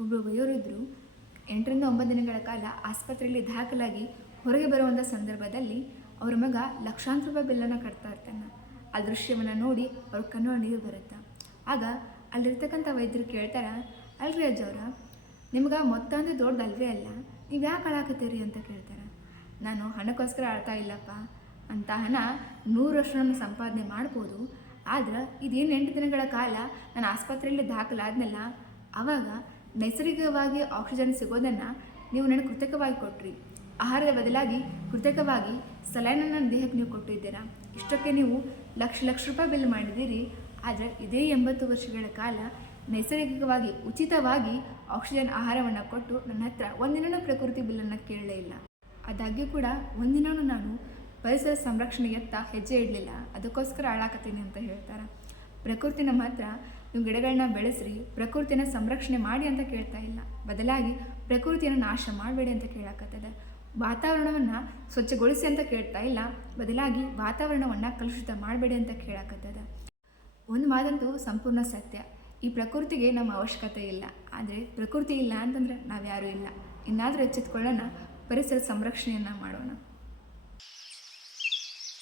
ಒಬ್ಬರು ವಯೋವೃದ್ಧರು 8ರಿಂದ 9 ದಿನಗಳ ಕಾಲ ಆಸ್ಪತ್ರೆಯಲ್ಲಿ ದಾಖಲಾಗಿ ಹೊರಗೆ ಬರುವಂಥ ಸಂದರ್ಭದಲ್ಲಿ ಅವ್ರ ಮಗ ಲಕ್ಷಾಂತರ ರೂಪಾಯಿ ಬಿಲ್ಲನ್ನು ಕಟ್ತಾ ಇರ್ತಾನೆ. ಆ ದೃಶ್ಯವನ್ನು ನೋಡಿ ಅವ್ರ ಕಣ್ಣೊಳಗೆ ನೀರು ಬರುತ್ತೆ. ಆಗ ಅಲ್ಲಿರ್ತಕ್ಕಂಥ ವೈದ್ಯರು ಕೇಳ್ತಾರೆ, ಅಲ್ರಿ ಅಜ್ಜವ್ರ, ನಿಮ್ಗೆ ಮೊತ್ತ ಅಂದರೆ ದೊಡ್ಡದಲ್ವೇ ಅಲ್ಲ, ನೀವು ಯಾಕೆ ಅಳಾಕತ್ತೀರಿ ಅಂತ ಕೇಳ್ತಾರೆ. ನಾನು ಹಣಕ್ಕೋಸ್ಕರ ಅಳ್ತಾ ಇಲ್ಲಪ್ಪ, ಅಂತ ಹಣ 100 ವರ್ಷ ನಾನು ಸಂಪಾದನೆ ಮಾಡ್ಬೋದು. ಆದ್ರೆ ಇದೇನು 8 ದಿನಗಳ ಕಾಲ ನಾನು ಆಸ್ಪತ್ರೆಯಲ್ಲಿ ದಾಖಲಾದ್ನಲ್ಲ, ಆವಾಗ ನೈಸರ್ಗಿಕವಾಗಿ ಆಕ್ಸಿಜನ್ ಸಿಗೋದನ್ನು ನೀವು ನನಗೆ ಕೃತಕವಾಗಿ ಕೊಟ್ರಿ. ಆಹಾರದ ಬದಲಾಗಿ ಕೃತಕವಾಗಿ ಸಲೈನನ್ನು ನನ್ನ ದೇಹಕ್ಕೆ ನೀವು ಕೊಟ್ಟಿದ್ದೀರಾ. ಇಷ್ಟಕ್ಕೆ ನೀವು ಲಕ್ಷ ರೂಪಾಯಿ ಬಿಲ್ ಮಾಡಿದ್ದೀರಿ. ಆದರೆ ಇದೇ 80 ವರ್ಷಗಳ ಕಾಲ ನೈಸರ್ಗಿಕವಾಗಿ ಉಚಿತವಾಗಿ ಆಕ್ಸಿಜನ್ ಆಹಾರವನ್ನು ಕೊಟ್ಟು ನನ್ನ ಹತ್ರ ಒಂದಿನೂ ಪ್ರಕೃತಿ ಬಿಲ್ಲನ್ನು ಕೇಳಲೇ ಇಲ್ಲ. ಆದಾಗ್ಯೂ ಕೂಡ ಒಂದಿನೂ ನಾನು ಪರಿಸರ ಸಂರಕ್ಷಣೆಯತ್ತ ಹೆಜ್ಜೆ ಇಡಲಿಲ್ಲ. ಅದಕ್ಕೋಸ್ಕರ ಹಾಳಾಕತ್ತೀನಿ ಅಂತ ಹೇಳ್ತಾರೆ. ಪ್ರಕೃತಿ ನಮ್ಮ ಹತ್ರ ನೀವು ಗಿಡಗಳನ್ನ ಬೆಳೆಸ್ರಿ, ಪ್ರಕೃತಿನ ಸಂರಕ್ಷಣೆ ಮಾಡಿ ಅಂತ ಕೇಳ್ತಾ ಇಲ್ಲ. ಬದಲಾಗಿ ಪ್ರಕೃತಿಯನ್ನು ನಾಶ ಮಾಡಬೇಡಿ ಅಂತ ಕೇಳಾಕತ್ತದೆ. ವಾತಾವರಣವನ್ನು ಸ್ವಚ್ಛಗೊಳಿಸಿ ಅಂತ ಕೇಳ್ತಾ ಇಲ್ಲ, ಬದಲಾಗಿ ವಾತಾವರಣವನ್ನು ಕಲುಷಿತ ಮಾಡಬೇಡಿ ಅಂತ ಕೇಳಾಕತ್ತದೆ. ಒಂದು ಮಾತಂತೂ ಸಂಪೂರ್ಣ ಸತ್ಯ, ಈ ಪ್ರಕೃತಿಗೆ ನಮ್ಮ ಅವಶ್ಯಕತೆ ಇಲ್ಲ. ಆದರೆ ಪ್ರಕೃತಿ ಇಲ್ಲ ಅಂತಂದರೆ ನಾವ್ಯಾರೂ ಇಲ್ಲ. ಇನ್ನಾದರೂ ಎಚ್ಚೆತ್ಕೊಳ್ಳೋಣ, ಪರಿಸರ ಸಂರಕ್ಷಣೆಯನ್ನು ಮಾಡೋಣ.